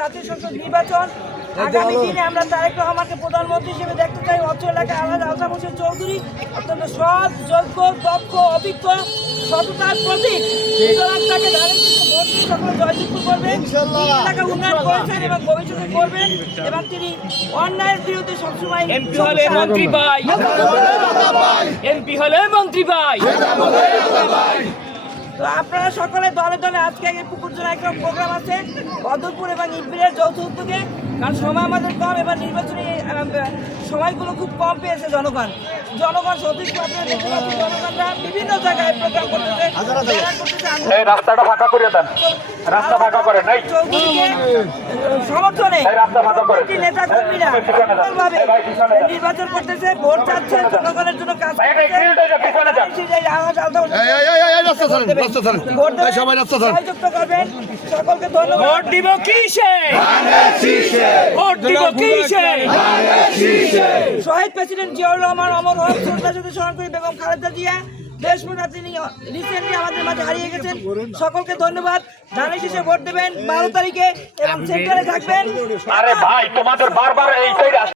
জাতীয় সংসদ নির্বাচন আগামী দিনে আমরা তারেক রহমানকে প্রধানমন্ত্রী হিসেবে দেখতে চাই। অত্র এলাকায় আলতাফ হোসেন চৌধুরী অত্যন্ত সৎ, যোগ্য, দক্ষ, অভিজ্ঞ, সততার প্রতীক। সুতরাং তাকে ধানের শীষে ভোট দিয়ে সকলে জয়যুক্ত করবেন। এলাকা উন্নয়ন করেছেন এবং ভবিষ্যতে করবেন, এবং তিনি অন্যায়ের বিরুদ্ধে সবসময় এমপি হলে মন্ত্রী পাই, এমপি হলে মন্ত্রী পাই। তো আপনারা সকলে দলে দলে আজকে এই পুকুরজোড়া একটা প্রোগ্রাম আছে বদরপুর এবং ইটবিরের যৌথ উদ্যোগে, কারণ সময় আমাদের কম, এবার নির্বাচনী সময়গুলো খুব কম পেয়েছে জনগণ সতীশ আপনারা দেখতে পাচ্ছেন, জনগণরা বিভিন্ন জায়গায় প্রোগ্রাম করতেছে, রাস্তাটা ফাঁকা করে দেন, রাস্তা ফাঁকা করে নাই চৌধুরীকে সমর্থনে নেতা কর্মীরা ভাবে নির্বাচন করতেছে, ভোট চাচ্ছে, জনগণের জন্য কাজ করবেন। সকলকে ধন্যবাদ। ভোট দিব কিসে, ভোট দিব কিসে। শহীদ প্রেসিডেন্ট জিয়াউর রহমান অমর হোক, শ্রদ্ধা যদি স্মরণ করি বেগম খালেদা জিয়া দেশপ্রতা, তিনি রিসেন্টলি আমাদের মাঝে হারিয়ে গেছেন। সকলকে ধন্যবাদ। ধানের শীষে ভোট দেবেন 12 তারিখে এবং সেন্টারে থাকবেন। আরে ভাই তোমাদের বারবার এই